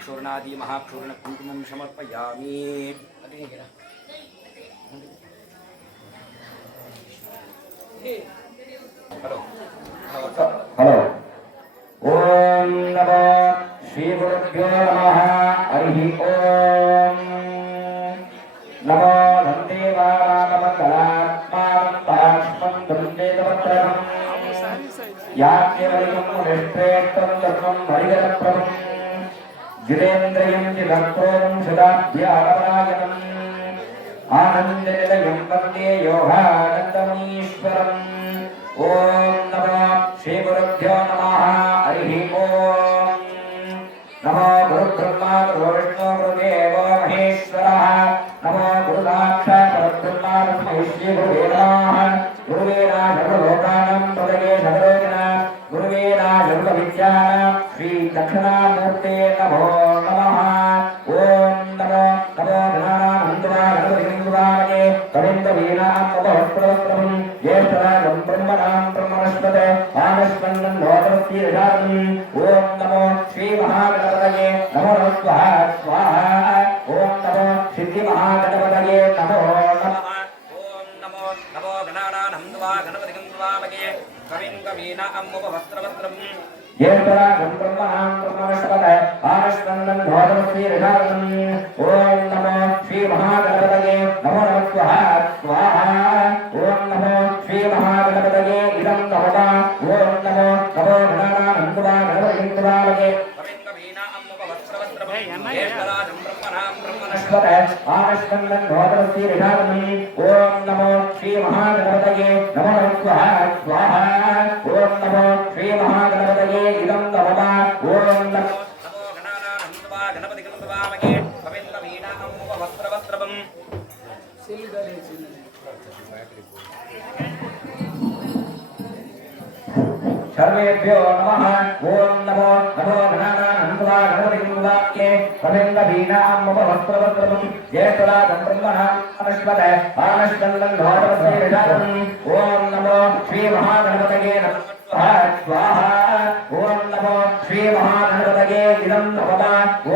क्षूरणादि महाक्षूरण कुंकुमं समर्पयामि। Hello hello ओम नमो श्री गुरुभ्यो नमः हरि ओम नमो धन्देवानामकलात्मानं पाष्पं धन्देवत्रं याज्ञवल्क्यं निष्ठेष्टं धर्मं हरिहरप्रभं जितेन्द्रियं जितक्रों सदाभ्यावरायणम् आनन्दनिलयं वन्दे योगानन्दमीश्वरम्। ओम नमो श्री गुरुभ्यो नमः हरि ओम नमो गुरुब्रह्मा गुरुविष्णु गुरुदेवो महेश्वरः नमो गुरुसाक्षात् परब्रह्मा तस्मै श्री गुरुवे नमः। गुरुवे सर्वलोकानां पदये सर्वलोचना गुरुवे सर्वविद्यानां श्री दक्षिणामूर्ते नमो नमः। ओम नमो नमो धनानानन्दवागणपतिलिङ्गवामहे कविन्दवीनामवस्त्रवस्त्रं ज्येष्ठराजं ब्रह्मणां ब्रह्मणस्पते आनस्कन्दं भवतस्तीर्षादम्। ओम नमो श्रीमहागणपतये नमो नमः स्वाहा स्वाहा। ओम नमो सिद्धिमहागणपतये नमो नमः। ओम नमो नमो गणानानन्दवागणपतिलिङ्गवामहे कविन्दवीनामवस्त्रवस्त्रं ज्येष्ठराजं ब्रह्मणां ब्रह्मणस्पते आनस्कन्दं भवतस्तीर्षादम्। ओम नमो श्रीमहागणपतये नमो नमः स्वाहा स्वाहा। ओम नमो श्रीमहागणपतये इदं नमः। ओम नमो नमो गणानानन्दवागणपतिलिङ्गवामहे ज्येष्ठराजं ब्रह्मणां ब्रह्मणस्पते आनस्कन्दं भवतस्तीर्षादम्। ओम नमो श्रीमहागणपतये नमो नमः स्वाहा स्वाहा। ओम नमो श्रीमहागणपतये इदं नमः। ओम नमो गणानानन्दवागणपतिलिङ्गवामहे कविन्दवीनामवस्त्रवस्त्रं सर्वेभ्यो नमः। ओम नमो नमो गणानानन्दवागणपतिलिङ्गवामहे कविन्दवीनामवस्त्रवस्त्रं ज्येष्ठराजं ब्रह्मणां ब्रह्मणस्पते आनस्कन्दं भवतस्तीर्षादम्। ओम नमो श्रीमहागणपतये नमः स्वाहा। ओम नमो श्रीमहागणपतये इदं नमः।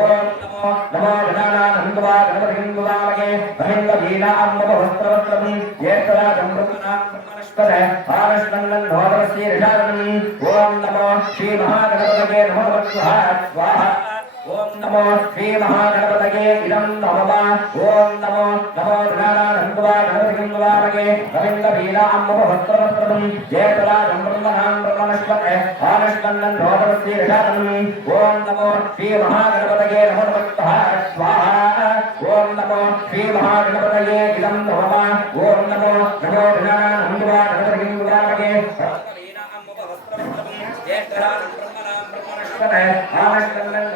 ओम नमो नमो गणानानन्दवागणपतिलिङ्गवामहे कविन्दवीनामवस्त्रवस्त्रं ज्येष्ठराजं ब्रह्मणां ब्रह्मणस्पते आनस्कन्दं भवतस्तीर्षादम्। ओम नमो श्रीमहागणपतये नमो नमः स्वाहा स्वाहा। ओम नमो श्रीमहागणपतये इदं नमः। ओम नमो नमो गणानानन्दवागणपतिलिङ्गवामहे कविन्दवीनामवस्त्रवस्त्रं ज्येष्ठराजं ब्रह्मणां ब्रह्मणस्पते आनस्कन्दं भवतस्तीर्षादम्। ओम नमो श्रीमहागणपतये नमो नमः स्वाहा स्वाहा। ओम नमो श्रीमहागणपतये इदं नमः। ओम नमो नमो गणानानन्दवागणपतिलिङ्गवामहे ज्येष्ठराजं ब्रह्मणां ब्रह्मणस्पते आनस्कन्दं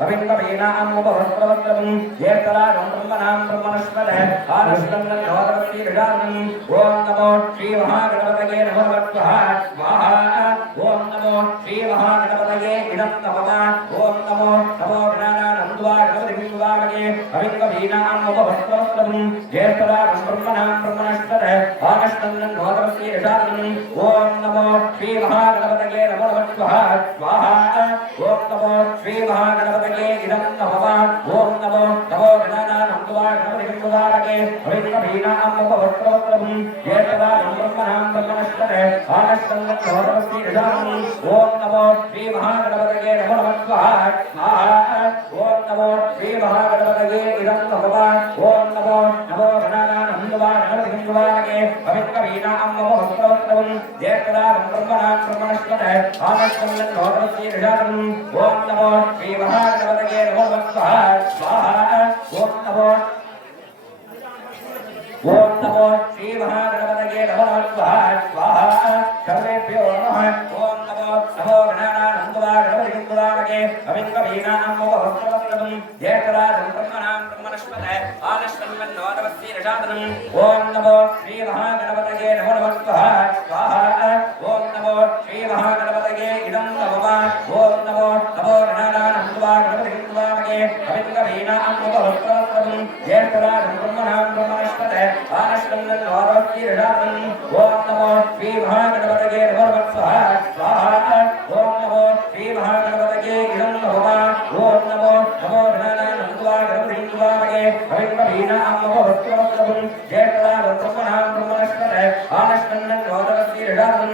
कविन्दवीनामवस्त्रवस्त्रं ज्येष्ठराजं ब्रह्मणां ब्रह्मणस्पते आनस्कन्दं भवतस्तीर्षादम्। ओम नमो श्रीमहागणपतये नमो नमः स्वाहा स्वाहा। ओम नमो श्रीमहागणपतये इदं नमः। ओम नमो नमो गणानानन्दवागणपतिलिङ्गवामहे कविन्दवीनामवस्त्रवस्त्रं ज्येष्ठराजं ब्रह्मणां ब्रह्मणस्पते आनस्कन्दं भवतस्तीर्षादम्। ओम नमो श्रीमहागणपतये नमो नमः स्वाहा स्वाहा। ओम नमो श्रीमहागणपतये इदं नमः। ओम नमो नमो गणानानन्दवागणपतिलिङ्गवामहे कविन्दवीनामवस्त्रवस्त्रं ज्येष्ठराजं ब्रह्मणां ब्रह्मणस्पते आनस्कन्दं भवतस्तीर्षादम्। ओम नमो श्रीमहागणपतये नमो नमः स्वाहा स्वाहा। ओम नमो श्रीमहागणपतये इदं नमः। ओम नमो नमो गणानानन्दवागणपतिलिङ्गवामहे कविन्दवीनामवस्त्रवस्त्रं ज्येष्ठराजं ब्रह्मणां ब्रह्मणस्पते आनस्कन्दं भवतस्तीर्षादम्। ओम नमो श्रीमहागणपतये नमो नमः स्वाहा स्वाहा। ओम नमो श्रीमहागणपतये नमो नमः स्वाहा स्वाहा। सर्वेभ्यो नमः। ओम नमो नमो गणानानन्दवागणपतिलिङ्गवामहे कविन्दवीनामवस्त्रवस्त्रं ज्येष्ठराजं ब्रह्मणां ब्रह्मणस्पते आनस्कन्दं भवतस्तीर्षादम्। ओम नमो श्रीमहागणपतये नमो नमः स्वाहा स्वाहा। ओम नमो श्रीमहागणपतये इदं नमः। ओम नमो नमो गणानानन्दवागणपतिलिङ्गवामहे कविन्दवीनामवस्त्रवस्त्रं ज्येष्ठराजं ब्रह्मणां ब्रह्मणस्पते आनस्कन्दं भवतस्तीर्षादम्। ओम नमो श्रीमहागणपतये नमो नमः स्वाहा स्वाहा। ओम नमो श्रीमहागणपतये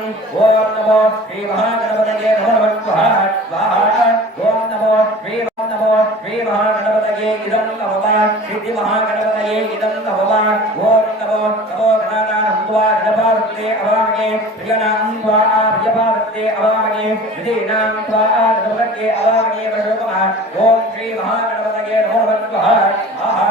ओम नमो श्री महागणपतये नमो स्वाहा स्वाहा ओम नमो श्री महागणपतये इदं नमः सिद्धि महागणपतये इदं नमः ओम नमो नमो गणानां त्वा गणपावते अवामगे प्रियनां त्वा प्रियपावते अवामगे विदीनां त्वा गणपतये अवामगे वशोकमः ओम श्री महागणपतये नमो स्वाहा स्वाहा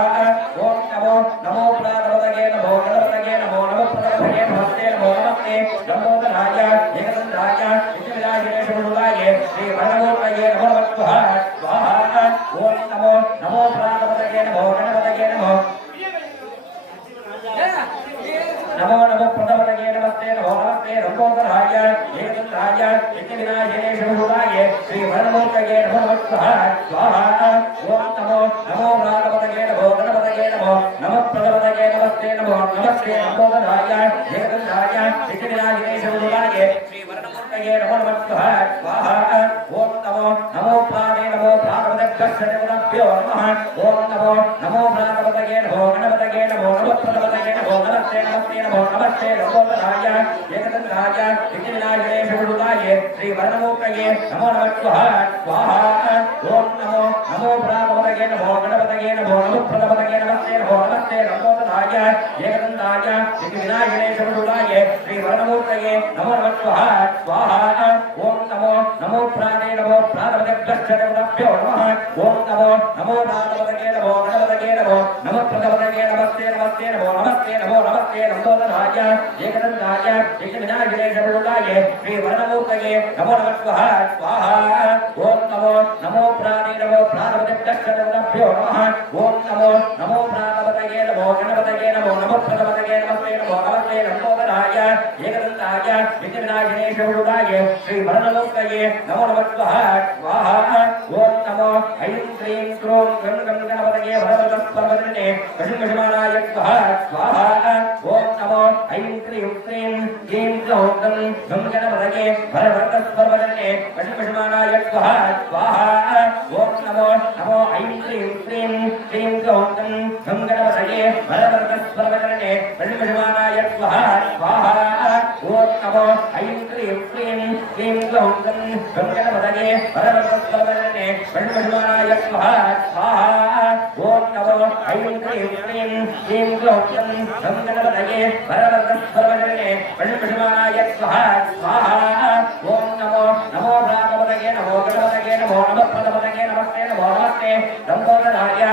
ओम नमो नमो गणपतये नमो गणपतये नमो नमो प्रगणपतये नमस्ते नमो नमस्ते नमोदराय एकदन्ताय विद्याविलासिने शुभुलाय श्री वरदोपये नमो स्वाहा स्वाहा ओम नमो नमो गणपतये नमो गणपतये नमो नमो नमो प्रगणपतये नमस्ते नमो नमस्ते नमोदराय एकदन्ताय विद्याविलासिने शुभुलाय श्री वरदोपये नमो स्वाहा स्वाहा ओम नमो नमो गणपतये नमो गणपतये नमो नमो प्रगणपतये नमस्ते नमो नमस्ते नमोदराय एकदन्ताय विद्याविलासिने शुभुलाय श्री वरदोपये नमो स्वाहा स्वाहा ओम नमो नमो प्राणे नमो भगवद्भ्यो नमः ओम नमो नमो भगवते नमो गणपतये नमो नमो प्रगणपतये नमो नमस्ते नमस्ते नमो नमस्ते नमोदराय एकदन्ताय विद्याविलासिने शुभुलाय श्री वरदोपये नमो नमः स्वाहा स्वाहा ओम नमो नमो भगवते नमो गणपतये नमो नमो प्रगणपतये नमस्ते नमो नमस्ते नमोदराय एकदन्ताय विद्याविलासिने शुभुलाय श्री वरदोपये नमो नमः स्वाहा स्वाहा ओम नमो नमो प्राणे नमो भगवद्भ्यो नमः ओम नमो नमो भगवते नमो गणपतये नमो नमो प्रगणपतये नमस्ते नमस्ते नमो नमस्ते नमो नमस्ते नमोदराय एकदन्ताय विद्याविलासिने शुभुलाय श्री वरदोपये नमो नमः स्वाहा स्वाहा ओम नमो नमो प्राणे नमो भगवद्भ्यो नमः ओम नमो नमो भगवते नमो गणपतये नमो नमो प्रगणपतये नमस्ते नमो नमस्ते नमोदराय एकदन्ताय विद्याविलासिने शुभुलाय श्री वरदोपये नमो नमः स्वाहा स्वाहा ओम नमो ऐं क्लीं क्रों गं गणपतये वरदस्पर्वदने वशुमशमानाय स्वाहा स्वाहा ओम नमो ऐं क्लीं क्लीं क्लीं क्लौं गं गणपतये वरदस्पर्वदने वशुमशमानाय स्वाहा स्वाहा ओम नमो नमो ऐं क्लीं क्लीं क्लीं क्लौं गं गणपतये वरदस्पर्वदने वशुमशमानाय स्वाहा स्वाहा ओम नमो ऐं क्लीं क्लीं क्लीं क्लौं गं गणपतये वरदस्पर्वदने वशुमशमानाय स्वाहा स्वाहा ओम नमो ऐं क्लीं क्लीं क्लीं क्लौं गं गणपतये वरदस्पर्वदने वशुमशमानाय स्वाहा स्वाहा ओम नमो नमो भगवते नमो गणपतये नमो नमो प्रगणपतये नमस्ते नमो नमस्ते नमोदराय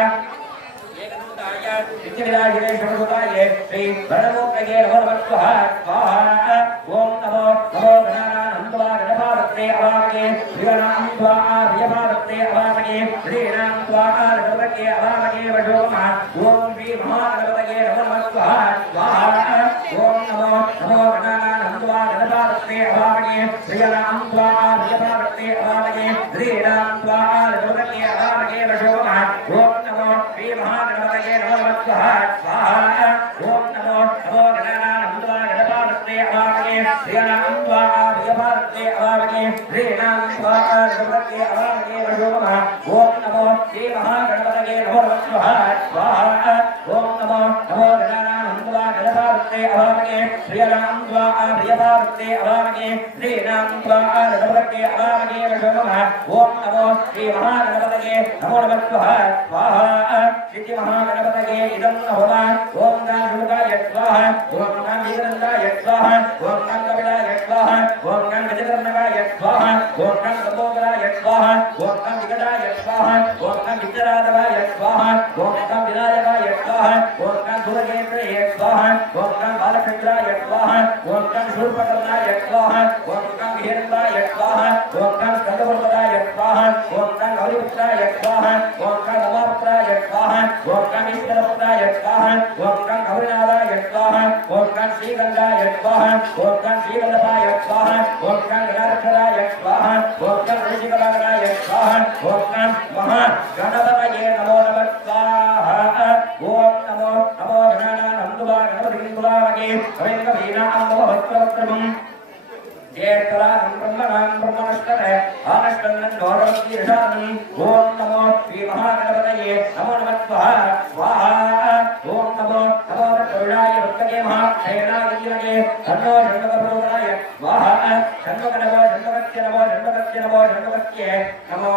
विद्याविलासिने शुभुलाय श्री वरदोपये नमो नमः स्वाहा स्वाहा ओम नमो नमो गणानां त्वा गणपावते अवामगे प्रियनां त्वा प्रियपावते अवामगे श्रीणां त्वा गणपतये अवामगे वशोकमः ओम श्री महागणपतये नमो नमः स्वाहा स्वाहा ओम नमो नमो गणानां त्वा गणपावते अवामगे प्रियनां त्वा प्रियपावते अवामगे श्रीणां त्वा गणपतये अवामगे वशोकमः ओम नमो श्री महागणपतये नमो नमः स्वाहा स्वाहा ओम नमो नमो गणानां त्वा गणपावते अवामगे प्रियनां त्वा प्रियपावते अवामगे श्रीणां त्वा गणपतये अवामगे वशोकमः ओम नमो श्री महागणपतये नमो नमः स्वाहा स्वाहा ओम नमो नमो गणानां त्वा गणपावते अवामगे प्रियनां त्वा प्रियपावते अवामगे श्रीणां त्वा गणपतये अवामगे वशोकमः ओम नमो श्री महागणपतये नमो नमः स्वाहा स्वाहा सिद्धि महागणपतये इदं नमः ओम गं शुभाय स्वाहा ओम गं विगणनाय स्वाहा ओम गं कपिलाय स्वाहा ओम गं गजकर्णकाय स्वाहा ओम गं लंबोदराय स्वाहा ओम गं विकटाय स्वाहा ओम गं विद्याराधवाय स्वाहा ओम गं विनायकाय स्वाहा ओम गं सुरकेन्द्राय स्वाहा ओम गं बालचंद्राय स्वाहा ओम गं शूर्पकर्णाय स्वाहा ओम गं हिरण्यकाय स्वाहा ओम गं स्कंदवर्धनाय स्वाहा ओम गं गौरीपुत्राय स्वाहा ओम गं उमापुत्राय स्वाहा ओम गं ईश्वरपुत्राय स्वाहा ओम गं गौरीनाथाय स्वाहा ओम गं श्रीगंगाय स्वाहा ओम गं श्रीवल्लभाय स्वाहा ओम गं गणाक्षराय स्वाहा ओम गं ऋषिकलाय स्वाहा ओम गं महागणपतये नमो नमः स्वाहा ओम नमो नमो गणानां त्वा गणपतये तुलामगे कविकवीनां नमो भक्तवत्रमं ज्येष्ठराजं ब्रह्मणां ब्रह्मणस्पतये आनष्टन्नं दोरवस्तीर्षानं ओम नमो श्री महागणपतये नमो नमः स्वाहा स्वाहा ओम नमो नमो तत्पुरुषाय विद्महे महाक्षेणाय धीमहि तन्नो षण्मुखप्रचोदयाय स्वाहा षण्मुख नमो षण्मुखस्य नमो षण्मुखस्य नमो षण्मुखस्य नमो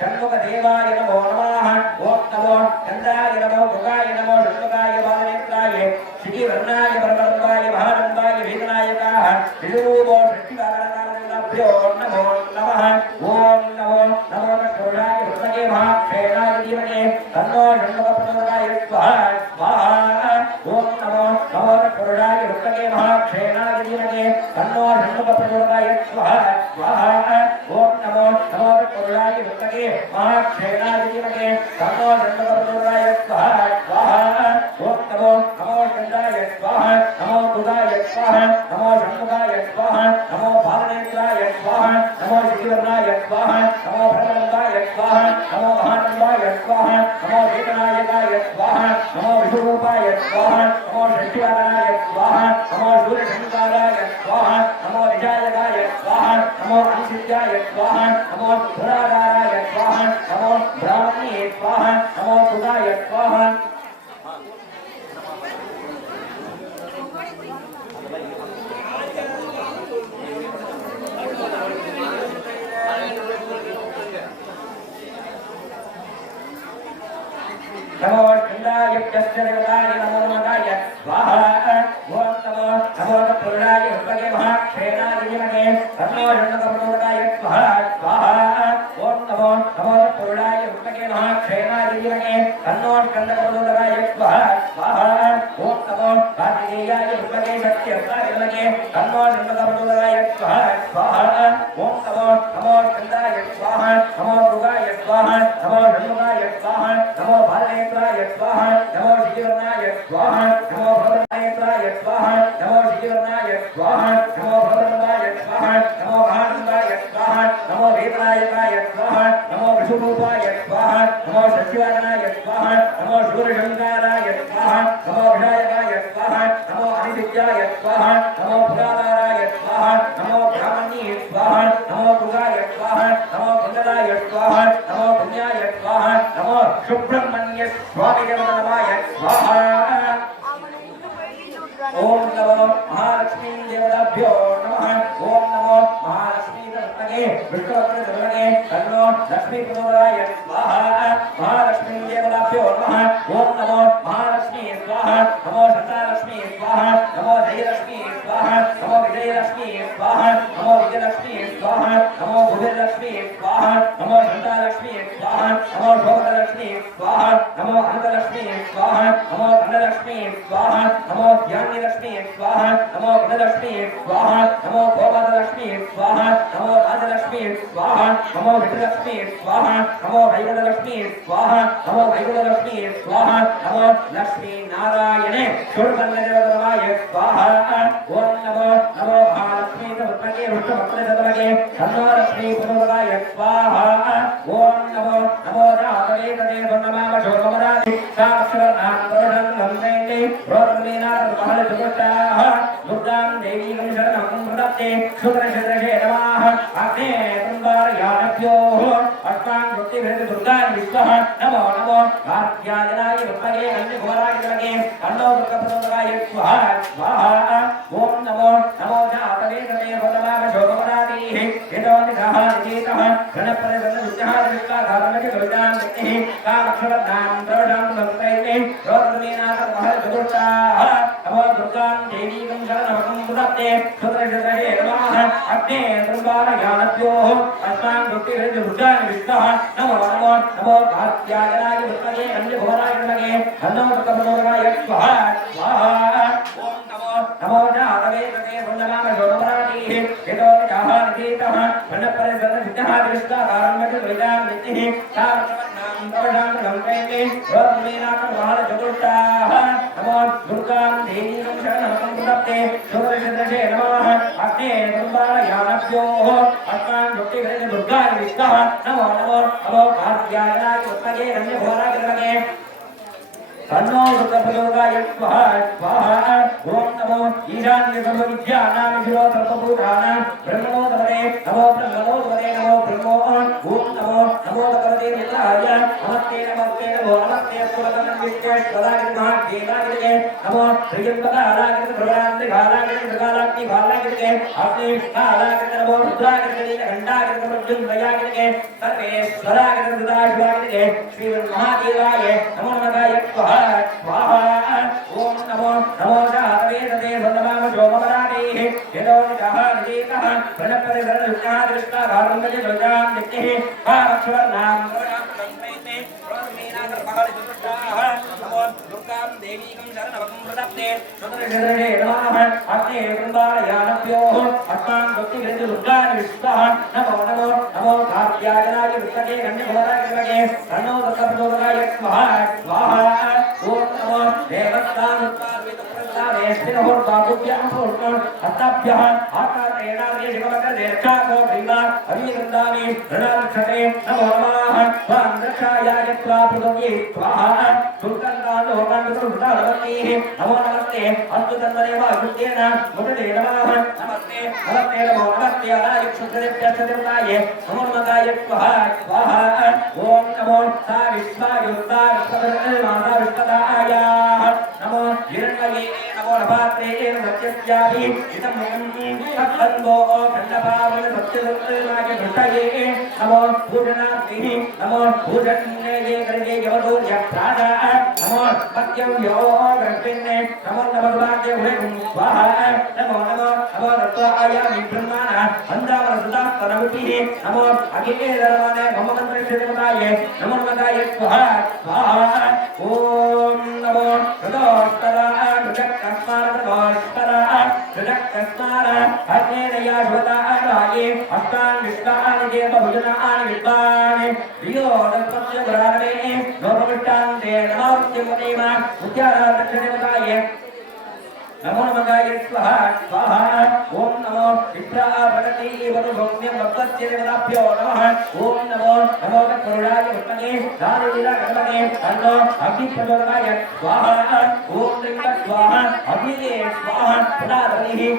षण्मुखदेवाय नमो नमः ओम नमो चन्द्राय नमो मुखाय नमो षण्मुखाय बालनेत्राय श्रीवर्णाय परमर्वाय महानन्दाय वेदनायकाः विरूपो षष्टिवारणकालभ्यो नमो नमः ओम नमो नमो तत्पुरुषाय विद्महे महाक्षेणाय धीमहि तन्नो षण्मुखप्रचोदयाय स्वाहा स्वाहा ओम नमो नमो तत्पुरुषाय विद्महे महाक्षेणाय धीमहि तन्नो षण्मुखप्रचोदयाय स्वाहा स्वाहा ओम नमो नमो तत्पुरुषाय विद्महे महाक्षेणाय धीमहि तन्नो षण्मुखप्रचोदयाय स्वाहा स्वाहा ओम नमो नमो चन्द्राय स्वाहा नमो बुधाय स्वाहा नमो षण्मुखाय स्वाहा नमो भालनेत्राय स्वाहा नमो श्रीवर्णाय स्वाहा नमो भरतनन्दाय स्वाहा नमो महानन्दाय स्वाहा नमो वेदनायकाय स्वाहा नमो विष्णुरूपाय स्वाहा नमो षष्टिवाहनाय स्वाहा नमो सूर्यशङ्काराय स्वाहा नमो निजायकाय स्वाहा नमो अंशित्याय स्वाहा नमो धुराधाराय स्वाहा नमो ब्राह्मणे स्वाहा नमो बुधाय स्वाहा नमो चन्द्राय देवताय नमो नमः स्वाहा ओम नमो नमो तत्पुरुषाय विद्महे महाक्षेणाय धीमहि तन्नो षण्मुखप्रचोदयाय स्वाहा स्वाहा ओम नमो नमो तत्पुरुषाय विद्महे महाक्षेणाय धीमहि तन्नो स्कन्दप्रचोदयाय स्वाहा स्वाहा ओम नमो कार्तिकेयाय विद्महे शक्त्यवताय धीमहि तन्नो षण्मुखप्रचोदयाय स्वाहा स्वाहा ओम नमो नमो चन्द्राय स्वाहा नमो मृगाय स्वाहा नमो षण्मुखाय स्वाहा नमो भालनेत्राय स्वाहा नमो श्रीवर्णाय स्वाहा नमो भद्रनेत्राय स्वाहा नमो श्रीवर्णाय स्वाहा नमो भद्रनाय स्वाहा नमो महानन्दाय स्वाहा नमो वेदनायकाय स्वाहा नमो विष्णुरूपाय स्वाहा नमो षष्टिवाहनाय स्वाहा नमो सूर्यशङ्काराय स्वाहा नमो विनायकाय स्वाहा नमो अनिदित्याय स्वाहा नमो पुराधाराय स्वाहा नमो ब्राह्मणे स्वाहा नमो मृगाय स्वाहा नमो मण्डलाय स्वाहा नमो पुण्याय स्वाहा नमो सुब्रह्मण्य स्वामी देवताय स्वाहा ओम नमो महालक्ष्मी देवताभ्यो नमः ओम नमो महालक्ष्मी देवताये विष्णुपतिदेवताये तन्नो लक्ष्मी प्रचोदयाय स्वाहा महालक्ष्मी देवताभ्यो नमः ओम नमो महालक्ष्मी स्वाहा नमो सतालक्ष्मी स्वाहा नमो जयलक्ष्मी स्वाहा नमो विजयलक्ष्मी स्वाहा नमो विजयलक्ष्मी स्वाहा नमो भुजलक्ष्मी स्वाहा नमो सतालक्ष्मी स्वाहा नमो शोभलक्ष्मी स्वाहा नमो अनंतलक्ष्मी स्वाहा नमो धनलक्ष्मी स्वाहा नमो ज्ञानलक्ष्मी स्वाहा नमो गुणलक्ष्मी स्वाहा नमो गोपाललक्ष्मी स्वाहा नमो राजलक्ष्मी स्वाहा नमो विष्णुलक्ष्मी स्वाहा नमो वैकुंठलक्ष्मी स्वाहा नमो वैकुंठलक्ष्मी स्वाहा नमो लक्ष्मी नारायणे शूरकन्नदेवताय स्वाहा ओम नमो नमो महालक्ष्मी विद्महे विष्णुभक्तदेवताय तन्नो लक्ष्मी प्रचोदयाय स्वाहा ओम नमो नमो जातवेदने नमः शोभमराधि साक्षरनामं नमस्ते रोदमीनाथ महलजुगताः दुर्गां देवीं शरणं प्रपद्ये सुदर्शनशे नमः अग्ने कुम्भारयानभ्यो अस्मान् मुक्तिभेद दुर्गां विश्वः नमो नमो कार्त्यायनाय विद्महे अन्यघोराय धीमहि तन्नो दुर्गाप्रचोदयाय स्वाहा स्वाहा ओम नमो नमो जातवेदने नमः शोभमराधि यतो निधाः निकेतः गणप्रतिसन्नविद्यः विश्वाधारमति दुर्गां शक्तिः कामक्षरदां प्रवशां नमस्ते रोदमीनाथ महलजुगताः नमो दुर्गां देवीं शरणं प्रपद्ये सुदर्शनशे नमः अग्ने कुम्भारयानभ्यो अस्मान् मुक्तिभेद दुर्गां विश्वः नमो नमो नमो कार्त्यायनाय विद्महे अन्यघोराय धीमहि तन्नो दुर्गाप्रचोदयाय स्वाहा स्वाहा ओम नमो नमो जातवेदने नमः शोभमराधि यतो निधाः निकेतः गणप्रतिसन्नविद्यः विश्वाधारमति दुर्गां शक्तिः कामक्षरदां प्रवशां नमस्ते रोदमीनाथ महलजुगताः नमो दुर्गां देवीं शरणं प्रपद्ये सुदर्शनशे नमः अग्ने कुम्भारयानभ्यो अस्मान् मुक्तिभेद दुर्गां विश्वः नमो नमो नमो कार्त्यायनाय विद्महे अन्यघोराय धीमहि तन्नो दुर्गाप्रचोदयाय स्वाहा स्वाहा ओम नमो ईशान्य सर्वविद्यानामिषो सर्वभूतानां ब्रह्मोदमते नमो ब्रह्मोदमते नमो ब्रह्मो ओम नमो नमो भगवते नित्याय नमस्ते नमस्ते नमो नमस्ते पुरतन विश्वेश्वराय नमः केदाय नमो त्रियंबकाय प्रभरांतिकाय मृगालाग्नि भालाय अग्नि कालाय नमो रुद्राय घंटाय मृत्युंजयाय सर्वेश्वराय सदाशिवाय श्री महादेवाय नमो नमः स्वाहा ओम नमो नमो जातवे तते सन्नमाम शोमवराणेः यदो निजः प्रणपति सर्वज्ञाः दृष्टा भारंगज जोजां नित्यः पारक्षवर्णां प्रवणां नमो दुर्गां देवीं शरणवकं प्रदत्ते सुदर्शने नमः अग्ने वृन्दायानभ्योः अस्मान् भक्तिविरज दुर्गान् विश्वः नमो नमो नमो कात्यायनाय विष्णवे गण्यभवनाय विमगे तन्नो दत्तप्रचोदनाय स्वाहा स्वाहा ओम नमो देवस्तानुत्पादितप्रसादेष्टिनहोर्बाहुभ्यः पूर्णं हस्ताभ्यः आकारेणार्य शिवमकरेक्षाको भीमा अभिवृन्दानि ऋणाक्षते नमो नमः स्वान्द्रक्षायाय प्राप्तये स्वाहा दुर्गन्धालोकान्तुर्भुतालवतीः नमो नमस्ते अस्तु तन्मदेव अभुत्येन मुदते नमः नमस्ते नमस्ते नमो नमस्ते अनाय क्षुद्रदेव्यश्चदेवताय नमो नमकाय स्वाहा स्वाहा ओम नमो सा विश्वायुक्ता विश्वमाता विश्वदायाः नमो हिरण्मये नमो नभात्रे सत्यस्याभि इदं तत्सन्धो खण्डपावल सत्यसुत्रमाय घृतये नमो पूजनाभिः नमो पूजन्ये गर्गे यवतो यत्रादा नमो मत्यव्यो गर्भिन्ने नमो नमस्वाद्य भुवं स्वाहा नमो नमो नमो दत्तायामि ब्रह्मणा अन्दावरसुतास्तनमुखिः नमो अखिले धर्माने भवमन्त्रक्षदेवताय नमो नमकाय स्वाहा स्वाहा ओम नमो हृदोस्तरा हृदकस्मारः अग्नेया शुभदाये अस्तान् विश्वानि देवभुजनानि विद्वान् रियो दत्तस्य गुराणे लोकविष्टान्ते नमोऽस्त्यमदेव उद्यानदक्षिणदेवताय नमो नमकाय स्वाहा स्वाहा ओम नमो विप्रा भगति वरुभौम्यं भक्तस्य देवताभ्यो नमः ओम नमो नमो करुणाय विष्णवे दानवीरा गणपते तन्नो अग्निप्रचोदनाय स्वाहा ओम लिंग स्वाहा अग्निदे स्वाहा प्रदाधनिः